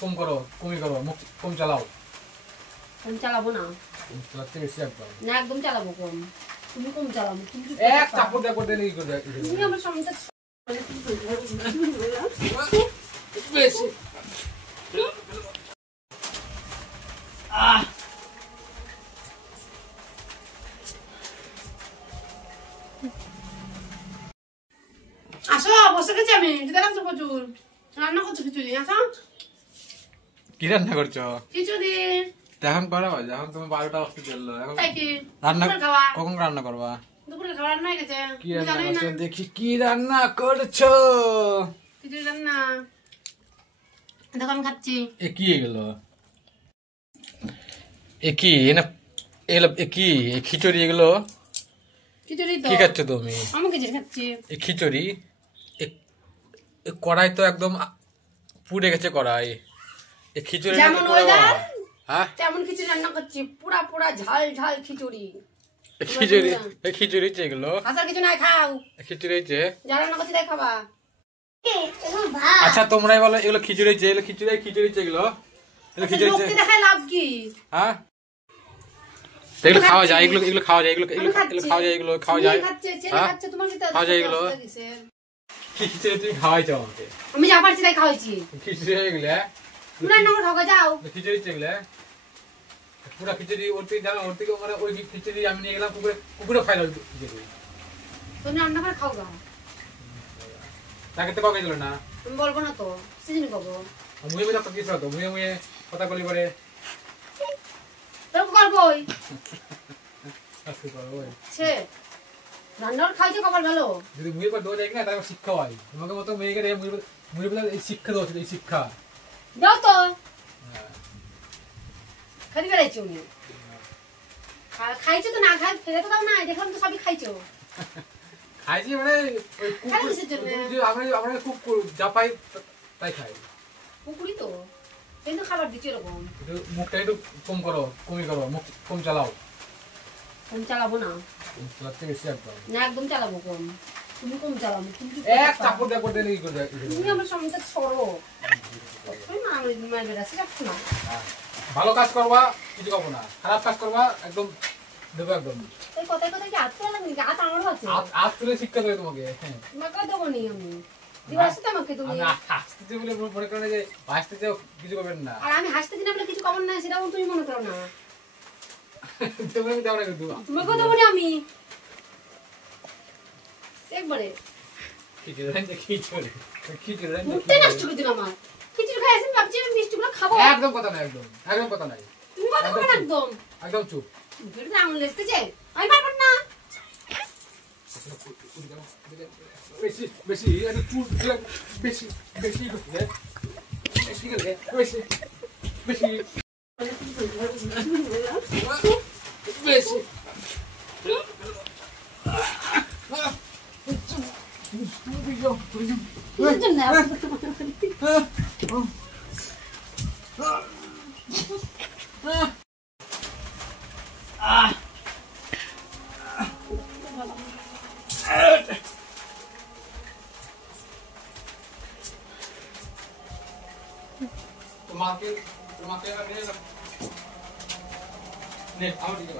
কম করো, কমই করো, মুখ কম চালাও। কম চালাবো না, চালাতে বেশি একদম না একদম চালাবো কম। তুমি কম চালাও, তুমি এক চাপড় দেখো দেন এই করে তুমি আমার সামনে বেশি আসো, বসে গেছি আমি। দেখো প্রচুর রান্না করছো খিচুড়ি। আসো। কি রান্না করছো? খিচুড়ি। এখন করো, এখন তুমি 12টা বাজতে চললো। এখন তাই কি রান্না খাওয়া? কখন রান্না করবা? দুপুরে খাওয়া রান্না হয়ে গেছে। কি রান্না করছো দেখি? কি রান্না করছো? খিচুড়ি রান্না। দেখো আমি খাচ্ছি। এ কি এগুলো? এ কি না এগুলো? এ কি খিচুড়ি এগুলো? খিচুড়ি তো। কি খাচ্ছ তুমি? আমি খিচুড়ি খাচ্ছি। এ খিচুড়ি? কড়াই তো একদম পুড়ে গেছে কড়াই। এ খিচুড়ি যেমন ওয়েদার হ্যাঁ তেমন খিচুড়ি রান্না করছি। পুরা পুরা ঝাল ঝাল খিচুড়ি। খিচুড়ি খিচুড়ি হচ্ছে এগুলো? আসার কিছু নাই, খাও। খিচুড়ি হচ্ছে? যা রান্না করছি তাই খাবা। আচ্ছা তোমরাই বলো এগুলো খিচুড়ি হচ্ছে? এগুলো খিচুড়ি হচ্ছে এগুলো? এগুলো খিচুড়ি হচ্ছে? লোককে দেখায় লাভ কি? হ্যাঁ এগুলো খাওয়া যায়? এগুলো খাওয়া যায়? এগুলো খাওয়া যায়? এগুলো খাওয়া যায়? খাওয়া যায় এগুলো? খিচুড়ি তুমি খাওয়াইছো আমাকে? আমি যা পারছি তাই খাওয়াইছি। খিচুড়ি এগুলো? তুমি রান্না করে খাওয়া যাও। খিচুড়ি হচ্ছে এগুলো? পুরা খিচুড়ি ওর থেকে জানো, ওর থেকে মানে ওই খিচুড়ি আমি নিয়ে গেলাম কুকুরে খাইলাম খিচুড়ি। তুমি রান্না করে খাও গা। তাকে তো কাউকে দিল না। আমি বলবো না তো, সিজন করবো। মুয়ে মুয়ে কথা কিছু হতো, মুয়ে কথা বলি পরে তোর করবোই আজকে করো ওই সে রান্না খাইছে কপাল ভালো। যদি মুয়ে পর দো যায় না তাহলে শিক্ষা হয়। তোমাকে মতো মেয়েকে রে মুয়ে বলে এই শিক্ষা দাও, এই শিক্ষা যাও তো। খালি বেড়াইছো উনি। খাইছো তো, না খাই ফেলে তো দাও না। দেখলাম তো সবই খাইছো। খাইছি মানে ওই আমরা খুব যা পাই তাই খাই। পুকুরি তো কিন্তু খাবার দিচ্ছি এরকম। মুখটা একটু কম করো, কমই করো, মুখ কম চালাও। কম চালাবো না, চালাতে বেশি একদম না একদম চালাবো কম। তুমি কম চালাও, তুমি এক চাপড় দেখো দেন এই করে তুমি আমার সামনে সরো। তুমি মারবে রাখছি রাখছো না। ভালো কাজ করবা কিছু করবো না, খারাপ কাজ করবা একদম দেবো একদম। এই কথায় কথায় কি হাত তোলা লাগবে? হাত আমারও আছে। হাত তুলে শিক্ষা দেবে তোমাকে। তোমাকে দেবো নি আমি। দিবাসে তো আমাকে তুমি। হাসতে বলে মনে করো না যে হাসতে চাও কিছু করবেন না। আর আমি হাসতে দিনা বলে কিছু কমন না, সেটাও তুমি মনে করো না। তুমি দাও না কিন্তু তোমাকে দেবো না আমি একবারে। মুখটা নষ্ট করে দিল আমার। খিচুড়ি খাই আসেন ভাবছি আমি মিষ্টিগুলো খাবো। একদম কথা নাই, একদম কথা নাই। তুমি কথা বলো না একদম। একদম চুপ। মুখের আঙুল লেসতে চাই আমি পারবো না। বেশি বেশি আরে চুপ বেশি বেশি করতে বেশি গেলে বেশি বেশি বেশি তোমাকে নে আমার দিকে